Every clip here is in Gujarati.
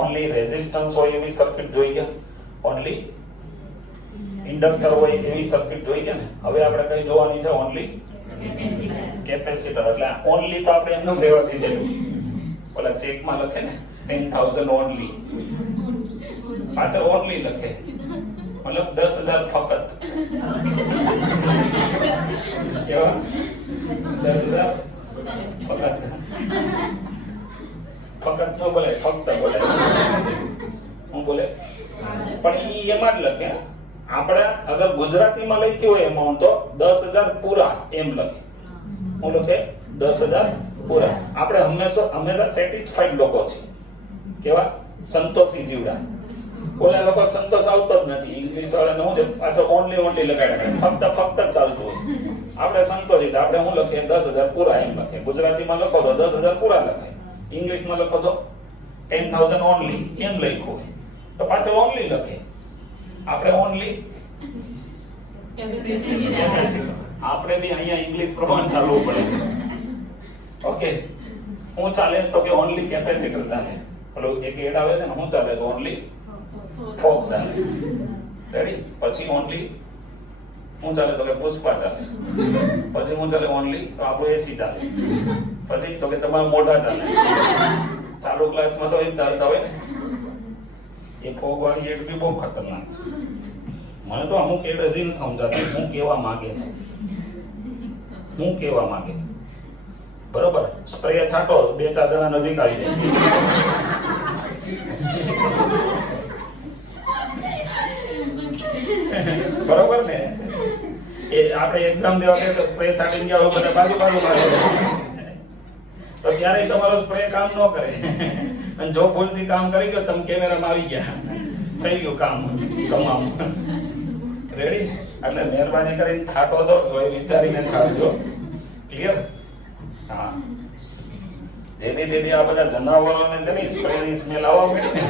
ઓનલી રેઝિસ્ટન્સ હોય એવી સર્કિટ જોઈ ગયા, ઓનલી ઇન્ડક્ટર હોય એવી સર્કિટ જોઈ ગયા ને. હવે આપણે કઈ જોવાની છે? Only capacitor. એટલે ઓનલી તો આપણે એમનું રહેવા દીધેલું, ઓલા ચેકમાં લખે ને 10,000 ઓનલી, પાછળ ઓનલી લખે, મતલબ 10,000 ફક્ત. કેવા? 10,000 ફક્ત. ફક્ત નો બોલે, ફક્ત બોલે. હું બોલે પણ ઈ એમાં જ લખે. આપણે અગર ગુજરાતીમાં લખ્યું હોય એમાઉન્ટ તો 10,000 પૂરા એમ લખે. હું લખે 10,000 પૂરા. આપણે હંમેશા સેટિસ્ફાઈડ લોકો છીએ. કેવા? સંતોષી જીવડા. ઓલા લોકો સંતોષ આવતો જ નથી. ઇંગ્લિશ વાળાને હું પાછળ ઓનલી લગાડે, ફક્ત જ ચાલતું હોય. આપણે સંતોષિત, આપણે હું લખીએ 10,000 પૂરા એમ લખીએ. ગુજરાતીમાં લખો તો 10,000 પૂરા લખાય, ઇંગ્લિશમાં લખો તો 10,000 ઓનલી એમ લખ્યું હોય તો પાછળ ઓનલી લખે. આપણે ઓનલી આપણે બી અહીંયા ઇંગ્લિશ પ્રમાણ ચાલવું પડે. ઓકે, હું ચાલે તો કે ઓનલી કેપેસિટર ચાલે. પેલું એક એડ આવે છે ને, હું ચાલે તો ઓનલી ફોક ચાલે. રેડી? પછી ઓનલી હું ચાલે તો કે પુષ્પા ચાલે. પછી હું ચાલે ઓનલી તો આપણું એસી ચાલે. પછી તો કે તમારા મોઢા ચાલે. ચાલુ ક્લાસમાં તો એ ચાલતા હોય ને. એ ફોગ વાળી એડ બી બહુ ખતરનાક છે. મને તો અમુક એડ હજી નથી સમજાતી હું કેવા માંગે છે. હું કેવા માંગે બરોબર. સ્પ્રે છાંટો, 2-4 જણા નજીક આવી જાય. બરોબર ને? એ આપણે એક્ઝામ દેવા ગયા તો સ્પ્રે છાંટીને ગયા હોય, બધા બાજુ તો ક્યારેય તમારો સ્પ્રે કામ ન કરે. અને જો ભૂલથી કામ કરી ગયો, તમે કેમેરામાં આવી ગયા, થઈ ગયું કામ તમામ. રેડી? એટલે મહેરબાની કરીને છાંટો તો જોઈ વિચારીને છાંટજો. ક્લિયર? હા. જેથી આ બધા જનાવરોને જેની સ્પ્રેની સ્મેલ આવવા મળી ને,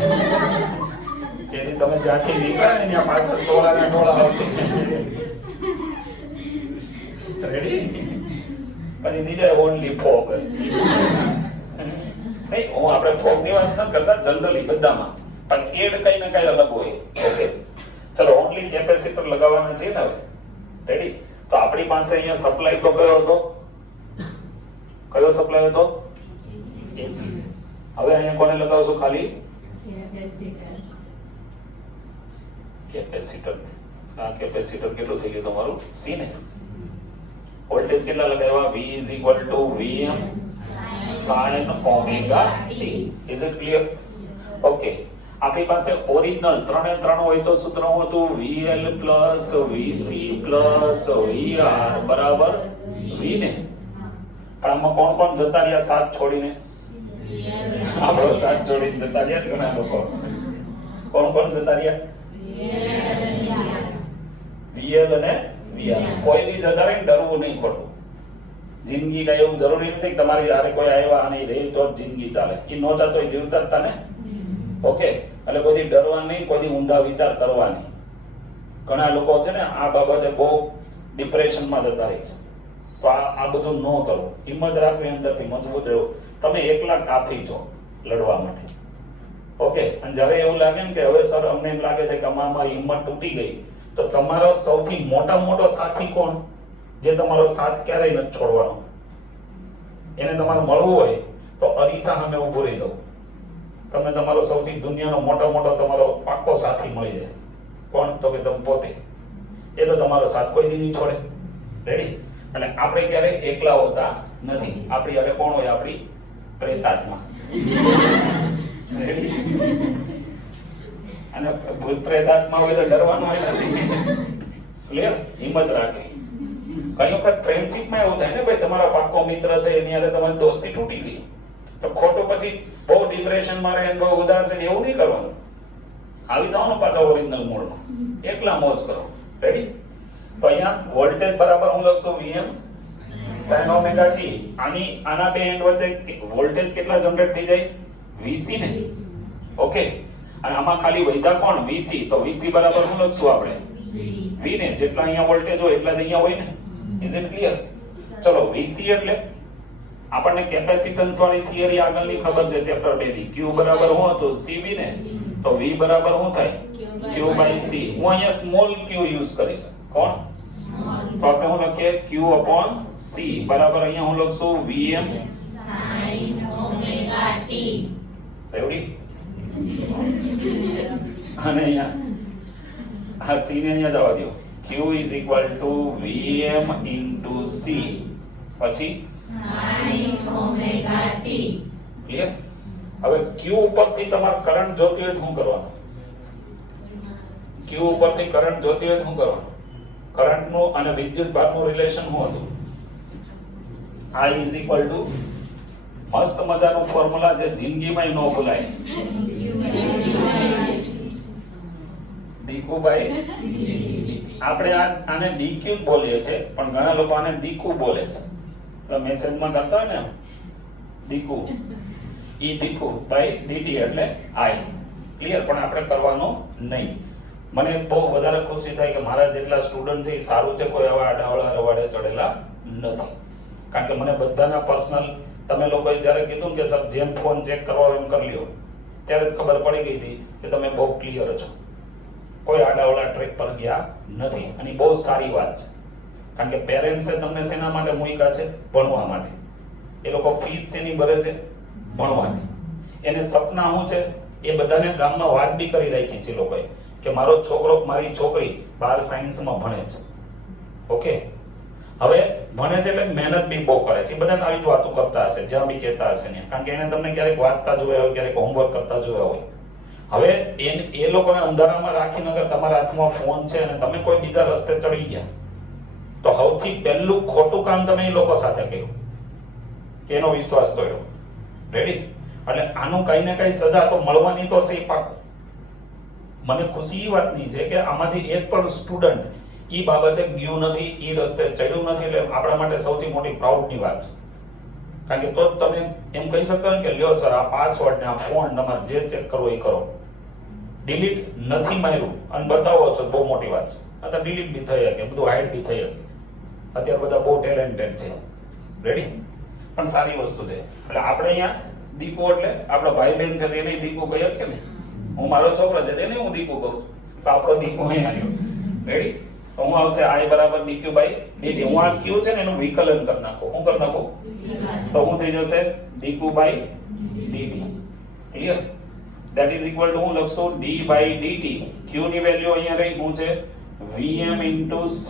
તેથી તમે જ્યાંથી નીકળ્યા ને ત્યાં પાછળ ટોળા આવશે. રેડી? પછી દીધે ઓનલી ફોગ. નહીં, હું આપણે ફોગ ની વાત નથી કરતા, જનરલી બધામાં. પણ એડ કઈ ને કઈ અલગ હોય. ઓકે, ચલો ઓનલી કેપેસિટર લગાવવાના છે ને હવે. રેડી? તો આપણી પાસે અહીંયા સપ્લાય તો કયો હતો? કયો સપ્લાય હતો? એસી. હવે અહીંયા કોને લગાવશો? ખાલી કેપેસિટર. આ કેપેસિટર કેટલું થઈ ગયું તમારું? સી ને. વોલ્ટેજ કેટલા લગાવ્યા? V Vm sin omega t. Is it clear? Okay. આપણી પાસે ઓરિજિનલ 3 એ 3 હોય તો સૂત્ર શું હતું? VL plus VC plus VR બરાબર V ને. આમાં કોણ જતા રહ્યા સાથ છોડીને? આપણો સાથ છોડીને જતા રહ્યા ઘણા લોકો. કોણ જતા રહ્યા? VL અને VR. કોઈ બી જતા રહે, ડરવું નહીં ખોટું. જિંદગી કઈ એવું જરૂરી નથી કે તમારી હારે કોઈ આવ્યા અને રહે તો જ જિંદગી ચાલે. એ નહોતા તો જીવતા હતા ને. ઓકે, એટલે કોઈ ડરવા નહીં, કોઈ ઊંધા વિચાર કરવા નહીં. ઘણા લોકો છે ને આ બાબતે બહુ ડિપ્રેશનમાં જતા રહે છે. તો આ બધું ન કરવું. હિંમત રાખવી, અંદરથી મજબૂત રહેવું. તમે એકલા કાફી છો લડવા માટે. ઓકે, અને જ્યારે એવું લાગે ને કે હવે સર અમને એમ લાગે છે કે અમારી હિંમત તૂટી ગઈ, તો તમારો સૌથી મોટો સાથી કોણ? જે તમારો સાથ ક્યારેય નથી છોડવાનો. એને તમારે મળવું હોય તો અરીસા સામે ઊભું રહી જાવ. તમને તમારો સૌથી દુનિયાનો મોટો તમારો પાક્કો સાથી મળી જાય. કોણ? તો કે તમે પોતે. એ તો તમારો સાથ કોઈ દી નહીં છોડે. રેડી? અને આપણે ક્યારેય એકલા હોતા નથી. આપણી હારે કોણ હોય? આપણી પ્રેતાત્મા. રેડી? અને ભૂત પ્રેતાત્મા હોય તો ડરવાનું હોય નથી. ક્લિયર? હિંમત રાખી. કઈ વખત ફ્રેન્ડશિપમાં એવું થાય ને, ભાઈ તમારો પાક્કો મિત્ર છે, એની હારે તમારી દોસ્તી તૂટી ગઈ, તો ખોટું પછી બહુ ડિપ્રેશનમાં રહે, બહુ ઉદાસ રહે, એવું નહીં કરવાનું. આવી જવાનું પાછા ઓરિજિનલ મોડમાં. એકલા મોજ કરો. રેડી? તો અહીંયા વોલ્ટેજ બરાબર હું લખશું Vm sin omega t. આના બે એન્ડ વચ્ચે વોલ્ટેજ કેટલા જનરેટ થઈ જાય? Vc ને. ઓકે, અને આમાં ખાલી વૈધા કોણ? Vc. તો Vc બરાબર હું લખશું આપણે V ને. જેટલા અહીંયા વોલ્ટેજ હોય એટલા જ અહીંયા હોય ને. Is it clear? ચલો, Vc એટલે આપણને કેપેસિટન્સ વાળી થિયરી આગળની ખબર છે ચેપ્ટર 2 ની. Q બરાબર શું હતું? CB ને. તો V બરાબર શું થાય? Q by C. હું અહીંયા સ્મોલ q યુઝ કરીશ. કોણ? તો આપણે હું લખીએ Q upon C બરાબર અહીંયા હું લખશું Vm sin omega t. Ready? અને અહીંયા આ C ને અહીંયા જવા દો. Q is equal to Vm into C પછી sin omega t. ક્લિયર? હવે Q ઉપરથી તમારે કરંટ જોતી હોય તો શું કરવાનું? Q ઉપરથી કરંટ જોતી હોય તો શું કરવાનું? કરંટનું અને વિદ્યુત ભારનું રિલેશન શું હતું? I is equal to મસ્ત મજાનું ફોર્મ્યુલા જે જિંદગીમાં ન ભૂલાય. દીકુભાઈ આપણે આને dq જ બોલીએ છે પણ ઘણા લોકો આને દીકુ બોલે છે. એટલે મેસેજમાં કરતા હોય ને દીકુ ઈ દીકુ બાય dt એટલે I. ક્લિયર? પણ આપણે કરવાનું નહીં. મને બહુ વધારે ખુશી થાય કે મારા જેટલા સ્ટુડન્ટ છે એ સારું છે, કોઈ આવા આડાવડા રવાડે ચડેલા નથી. કારણ કે મને બધાના પર્સનલ તમે લોકોએ જ્યારે કીધું કે સર જેમ ફોન ચેક કરવા એમ કરી લ્યો ત્યારે જ ખબર પડી ગઈ હતી કે તમે બહુ ક્લિયર છો, કોઈ આડાવડા ટ્રેક પર ગયા નથી. અને બહુ સારી વાત છે કારણ કે પેરેન્ટ્સે તમને શેના માટે મૂક્યા છે? ભણવા માટે. એ લોકો ફીસ શેની ભરે છે? ભણવાની. એને સપના શું છે એ બધાને ગામમાં વાત બી કરી રાખી છે લોકોએ કે મારો છોકરો મારી છોકરી બહાર સાયન્સમાં ભણે છે. ઓકે, હવે ભણે છે એટલે મહેનત બી બહુ કરે છે. એ બધાને આવી જ વાતો કરતા હશે જ્યાં બી કહેતા હશે ને, કારણ કે એને તમને ક્યારેક વાંચતા જોયા હોય, ક્યારેક હોમવર્ક કરતા જોયા હોય. હવે એ લોકોને અંધારામાં રાખીને અગર તમારા હાથમાં ફોન છે અને તમે કોઈ બીજા રસ્તે ચડી ગયા તો સૌથી પહેલું ખોટું કામ તમે એ લોકો સાથે કર્યું કે એનો વિશ્વાસ તોડ્યો. રેડી? એટલે આનું કઈ ને કઈ સજા તો મળવાની તો છે એ પાકું. મને ખુશી એ વાતની છે કે આમાંથી એક પણ સ્ટુડન્ટ ઈ બાબતે ગયું નથી, ઈ રસ્તે ચડ્યું નથી. એટલે આપણા માટે સૌથી મોટી પ્રાઉડની વાત છે. કારણ કે તો જ તમે એમ કહી શકો ને કે લ્યો સર આ પાસવર્ડ ને આ ફોન તમારે જે ચેક કરવો એ કરો. ડિલીટ નથી માર્યું અને બતાવો છો બહુ મોટી વાત છે. અત્યારે ડિલીટ બી થઈ શકે, બધું હાઈડ બી થઈ શકે. અત્યારે બધા બહુ ટેલેન્ટેડ છે. રેડી? પણ સારી વસ્તુ છે. એટલે આપણે અહીંયા દીકુ એટલે આપણો ભાઈ બહેન છે તેને દીકુ કહી શકીએ ને. હું મારો છોકરો છે તેને હું દીકુ કહું તો આપણો દીકુ અહીંયા આવ્યો. રેડી? તો હું આવશે I બરાબર dq by dt. હું આ q છે ને એનું વિકલન કરી નાખું. હું કરી નાખું તો હું થઈ જશે dq by dt. Clear? that is equal to હું લખશું d by dt. q ની વેલ્યુ અહીંયા રહી શું છે? Vm into c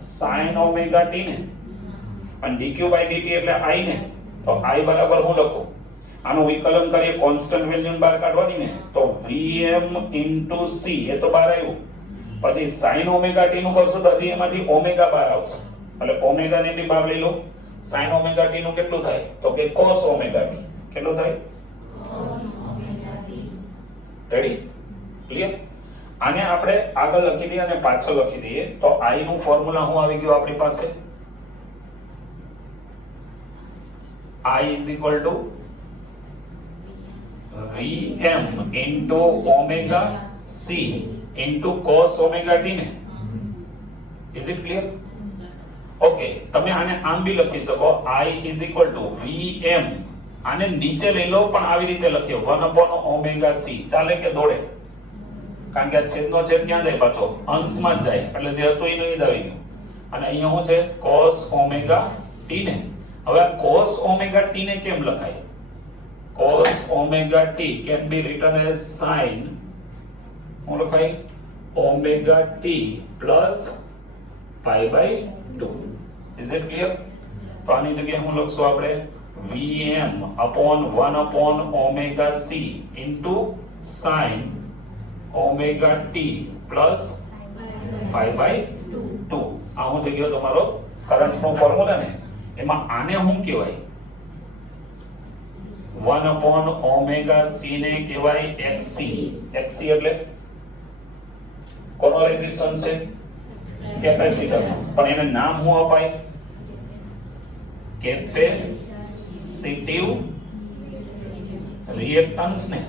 sin omega t ને, અને dq by dt એટલે I ને. તો I બરાબર હું લખું? આનું વિકલન કરીએ કોન્સ્ટન્ટ વેલ્યુ બહાર કાઢવાની ને, તો Vm into c એ તો બહાર આવ્યું. પછી sin omega t નું કરશું તો હજી એમાંથી ઓમેગા બહાર આવશે. એટલે ઓમેગા ને બી બહાર લઈ લો. sin omega t નું કેટલું થાય? તો કે cos omega t. કેટલું થાય? cos omega t. Ready? Clear? આને આપણે આગળ લખી દઈએ અને પાછળ લખી દઈએ તો I નું ફોર્મ્યુલા શું આવી ગયું આપણી પાસે? I is equal to Vm into omega c into cos omega t ને. Is it clear? Okay, તમે આને આમ બી લખી શકો I is equal to Vm. આને નીચે લઈ લો પણ આવી રીતે લખ્યો 1 upon omega c. ચાલે કે દોડે? કારણ કે આ છેદનો છેદ ક્યાં જાય? પાછો અંશમાં જ જાય. એટલે જે હતું એનું એ જ આવી ગયું. અને અહીંયા શું છે? cos omega t ને. હવે આ cos omega t ને કેમ લખાય? cos omega t can be written as sin હું લખાય omega t plus pi by 2. Is it clear? તો આની જગ્યાએ હું લખશું આપણે Vm upon 1 upon omega c into sin omega t plus pi by 2. આ હું થઈ ગયો તમારો કરંટનો ફોર્મ્યુલા ને. એમાં આને શું કહેવાય? 1 upon omega c ને કહેવાય xc. xc એટલે કોનો રેઝિસ્ટન્સ છે? કેપેસિટર. પણ એને નામ શું અપાય? કેપેસિટિવ રિએક્ટન્સ ને.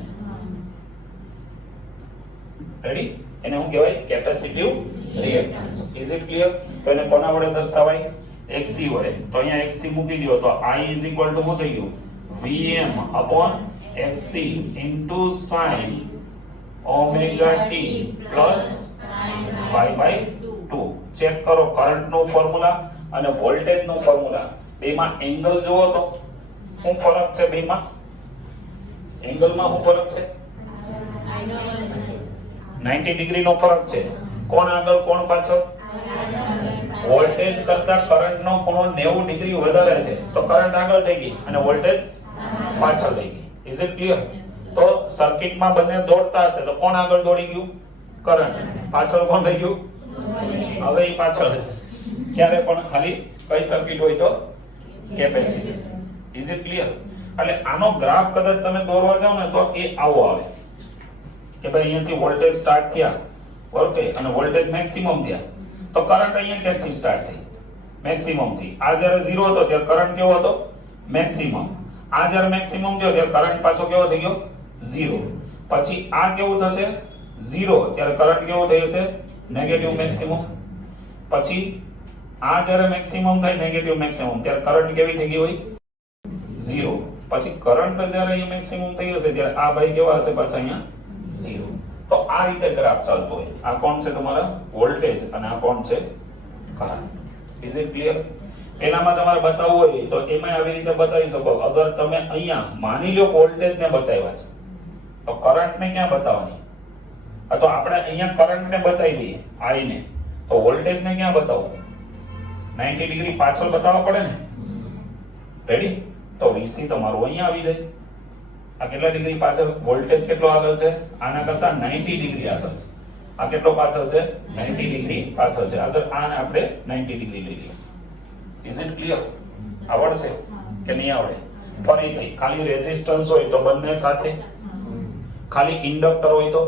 રેડી? એને શું કહેવાય? Capacitive reactance. Is it clear? તો એને કોના વડે દર્શાવાય? XC હોય તો અહીંયા XC મૂકી દો તો I ઇઝ ઇક્વલ ટુ શું થઈ ગયું Vm upon XC into sin omega t plus pi by 2. Check કરો કરંટ નું ફોર્મ્યુલા અને વોલ્ટેજ નું ફોર્મ્યુલા બેમાં એંગલ જુઓ તો શું ફરક છે બેમાં એંગલમાં શું ફરક છે 90 ડિગ્રી નો ફરક છે કોણ આગળ કોણ પાછળ વોલ્ટેજ કરતા કરંટ નો ખૂણો 90 ડિગ્રી વધારે છે તો કરંટ આગળ થઈ ગઈ અને વોલ્ટેજ પાછળ થઈ ગઈ ઇઝ ઇટ ક્લિયર તો સર્કિટમાં બંને દોડતા હશે તો કોણ આગળ દોડી ગયું કરંટ પાછળ કોણ રહી ગયું હવે એ પાછળ હશે ક્યારે પણ ખાલી કઈ સર્કિટ હોય તો કેપેસિટર ઇઝ ઇટ ક્લિયર એટલે આનો ગ્રાફ કદાચ તમે દોરવા જાવ ને તો એ આવો આવે કે ભાઈ અહીંયાથી વોલ્ટેજ સ્ટાર્ટ થયા ઓકે અને વોલ્ટેજ મેક્સિમમ થયા તો કરંટ અહીંયા ક્યાંથી સ્ટાર્ટ થઈ મેક્સિમમ થી આ જ્યારે 0 હતો ત્યારે કરંટ કેવો હતો મેક્સિમમ આ જ્યારે મેક્સિમમ થયો ત્યારે કરંટ પાછો કેવો થઈ ગયો 0 પછી આ કેવું થશે 0 ત્યારે કરંટ કેવો થઈ જશે નેગેટિવ મેક્સિમમ પછી આ જ્યારે મેક્સિમમ થાય નેગેટિવ મેક્સિમમ ત્યારે કરંટ કેવી થઈ ગઈ હોય 0 પછી કરંટ જ્યારે અહીં મેક્સિમમ થઈ જશે ત્યારે આ ભાઈ કેવા હશે પાછા અહીંયા 0 તો આ રીતે ગ્રાફ ચાલતો હોય આ કોણ છે તમારા વોલ્ટેજ અને આ કોણ છે કરંટ ઇઝ ઇટ ક્લિયર એનામાં તમારે બતાવવું હોય તો એમાં આવી રીતે બતાવી શકો અગર તમે અહીંયા માની લો વોલ્ટેજ ને બતાવ્યા છે તો કરંટ ને ક્યાં બતાવવાની તો આપણે અહીંયા કરંટ ને બતાવી દઈએ I ને તો વોલ્ટેજ ને ક્યાં બતાવવું 90 ડિગ્રી પાછળ બતાવવા પડે ને રેડી તો VC તમારું અહીંયા આવી જાય આ કેટલા ડિગ્રી પાછળ વોલ્ટેજ કેટલો આગળ છે આના કરતા 90 ડિગ્રી આગળ છે આ કેટલો પાછળ છે 90 ડિગ્રી પાછળ છે આગળ આને આપણે 90 ડિગ્રી લઈ લઈએ ઇઝ ઇટ ક્લિયર આવડશે કે નહીં આવડે ફરીથી ખાલી રેઝિસ્ટન્સ હોય તો બંને સાથે ખાલી ઇન્ડક્ટર હોય તો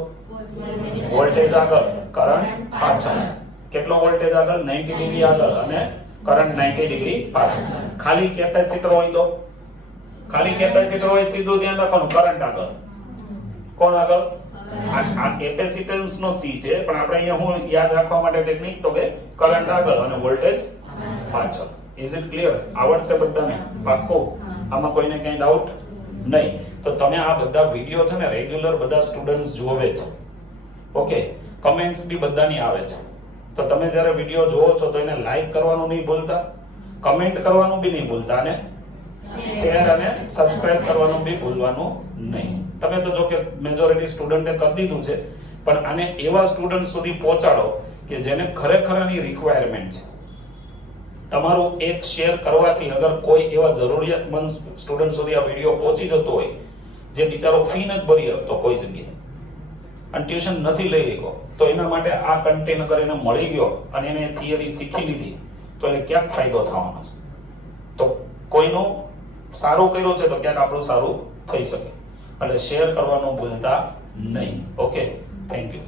વોલ્ટેજ આગળ કરંટ પાછળ કેટલો વોલ્ટેજ આગળ 90 ડિગ્રી આગળ અને કરંટ 90 ડિગ્રી પાછળ ખાલી કેપેસિટર હોય તો ખાલી કેપેસિટર હોય સીધું ધ્યાન રાખવાનું કરંટ આગળ કોણ આગળ આ કેપેસિટન્સ નો C છે પણ આપણે અહીંયા હું યાદ રાખવા માટે ટેકનિક તો કે કરંટ આગળ અને વોલ્ટેજ પાછળ ઇઝ ઇટ ક્લિયર આવડશે બધાને પાક્કું આમાં કોઈને કઈ ડાઉટ નહીં તો તમે આ બધા વિડિયો છે ને રેગ્યુલર બધા સ્ટુડન્ટ્સ જોવે છે ઓકે કમેન્ટ્સ બી બધાની આવે છે તો તમે જ્યારે વિડિયો જોવો છો તો એને લાઈક કરવાનું નહીં ભૂલતા કમેન્ટ કરવાનું બી નહીં ભૂલતા અને શેર અને સબસ્ક્રાઇબ કરવાનું બી ભૂલવાનું નહીં તમે તો જો કે મેજોરિટી સ્ટુડન્ટે કરી દીધું છે પણ આને એવા સ્ટુડન્ટ સુધી પહોંચાડો કે જેને ખરેખર આની રિક્વાયરમેન્ટ છે તમારું એક શેર કરવાથી અગર કોઈ એવા જરૂરિયાતમંદ સ્ટુડન્ટ સુધી આ વિડિયો પહોંચી જતો હોય જે બિચારો ફી નથી ભરી શકતો કોઈ જગ્યાએ અને ટ્યુશન નથી લઈ રહ્યો તો એના માટે આ કન્ટેન્ટ અગર એને મળી ગયો અને એને થિયરી શીખી લીધી તો એને ક્યાંક ફાયદો થવાનો છે તો કોઈનું સારું કર્યું છે તો ક્યાંક આપણું સારું થઈ શકે એટલે શેર કરવાનું ભૂલતા નહીં ઓકે થેન્ક યુ